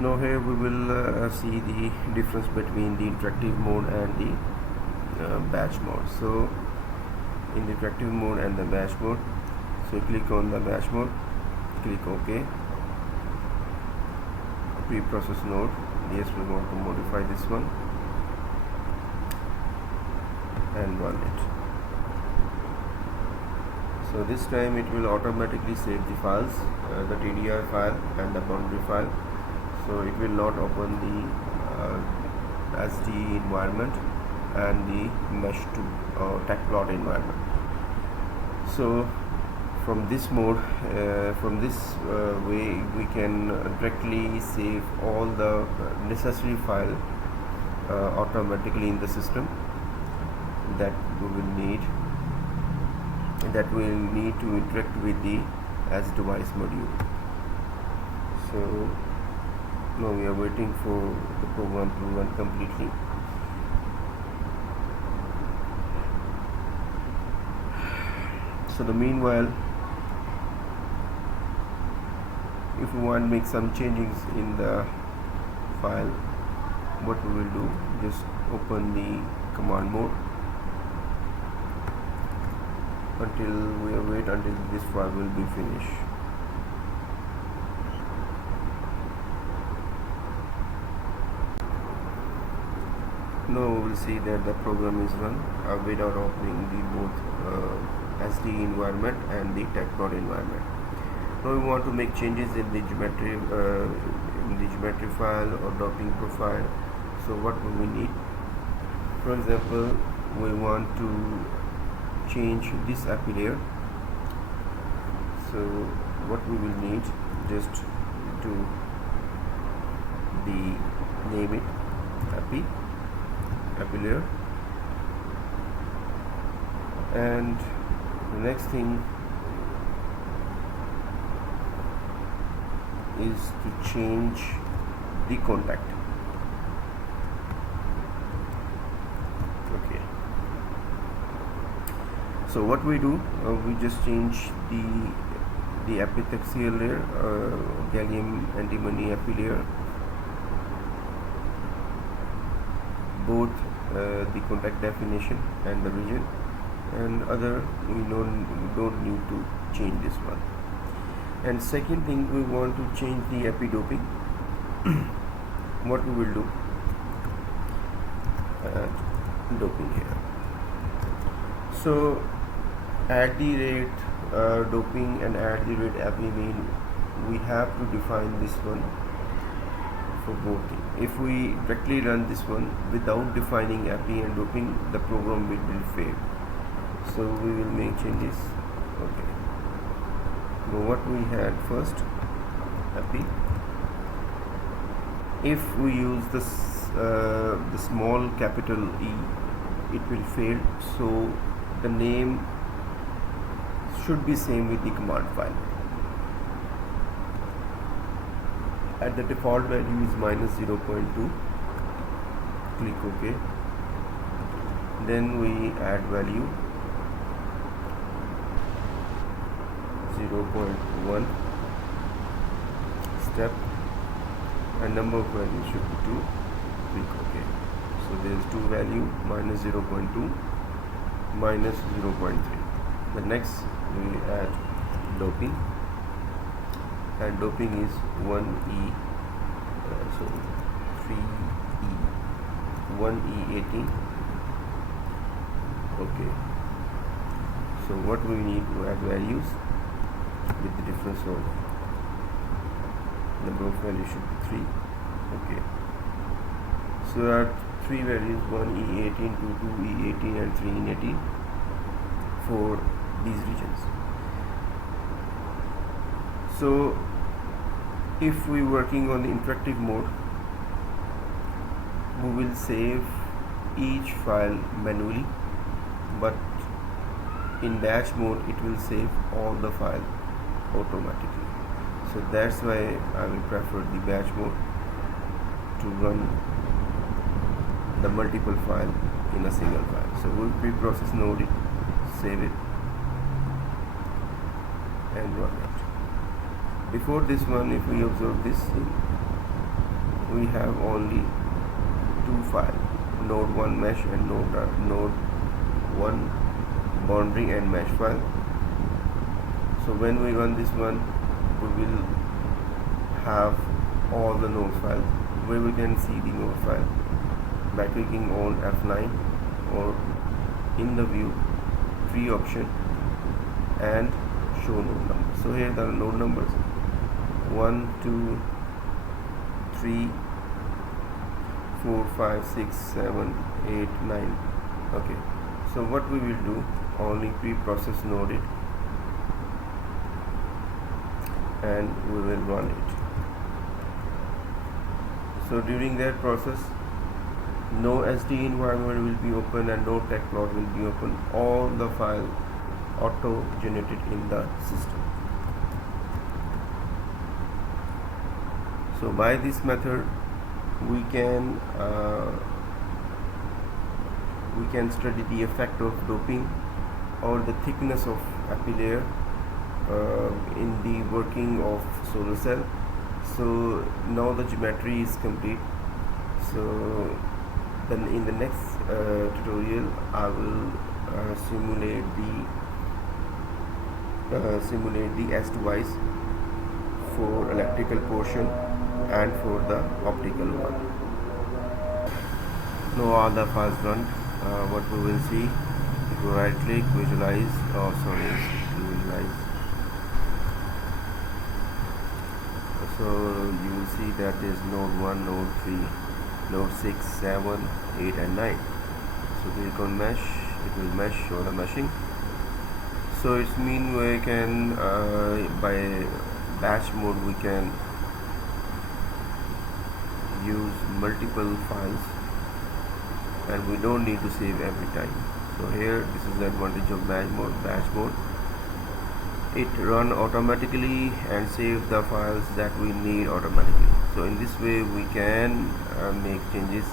Now here we will see the difference between the interactive mode and the batch mode. So in the interactive mode and the batch mode, so click on the batch mode, click OK. Pre-process node, yes, we want to modify this one and run it. So this time it will automatically save the files, the TDR file and the boundary file. So it will not open the SD environment and the mesh2 or tech-plot environment. So from this mode, from this way, we can directly save all the necessary file automatically in the system that we will need to interact with the as device module. So now we are waiting for the program to run completely. So the meanwhile, if we want to make some changes in the file, what we will do, just open the command mode until we wait until this file will be finished. Now we will see that the program is run without opening the both SD environment and the tech-plot environment. Now we want to make changes in the geometry file or docking profile. So what will we need? For example, we want to change this API layer. So what we will need, just to name it API layer, and the next thing is to change the contact. Okay, so what we do, we just change the epitaxial layer, gallium antimony API layer, both the contact definition and the region, and other we don't need to change this one. And second thing, we want to change the API doping. What we will do, doping here. So at the rate doping and at the rate API mean, we have to define this one for both things. If we directly run this one without defining API and doping, the program will fail. So we will make changes. Okay. Now what we had first, API. If we use this the small capital E, it will fail. So the name should be same with the command file. At the default value is -0.2. Click OK. Then we add value 0.1 step, and number of values should be 2. Click OK. So there is 2 value, -0.2, -0.3. The next we add doping, and doping is 1E, so 3E, 1E18. Okay. So what we need to add values with the difference of number of values should be 3. Okay. So there are 3 values, 1E18, 2E18 and 3E18 for these regions. So if we working on the interactive mode, we will save each file manually, but in batch mode it will save all the file automatically. So that's why I will prefer the batch mode to run the multiple file in a single file. So we'll pre-process node it, save it and run it. Before this one, if we observe this, we have only two files, node 1 mesh and node 1 boundary and mesh file. So when we run this one, we will have all the node files where we can see the node file by clicking on F9 or in the view tree option and show node numbers. So here there are node numbers 1, 2, 3, 4, 5, 6, 7, 8, 9. Okay, so what we will do, only pre-process node it and we will run it. So during that process, no SD environment will be open and no tech plot will be open. All the file auto generated in the system. So by this method we can study the effect of doping or the thickness of epi layer in the working of solar cell. So now the geometry is complete. So then in the next tutorial I will simulate the S2Is for electrical portion and for the optical one. Now all the files run. What we will see, if you right click, visualize, visualize. So you will see that is node 1, node 3, node 6, 7, 8 and 9. So click on mesh, it will mesh, show the meshing. So it's mean we can by batch mode we can use multiple files and we don't need to save every time. So here this is the advantage of batch mode. It run automatically and save the files that we need automatically. So in this way we can make changes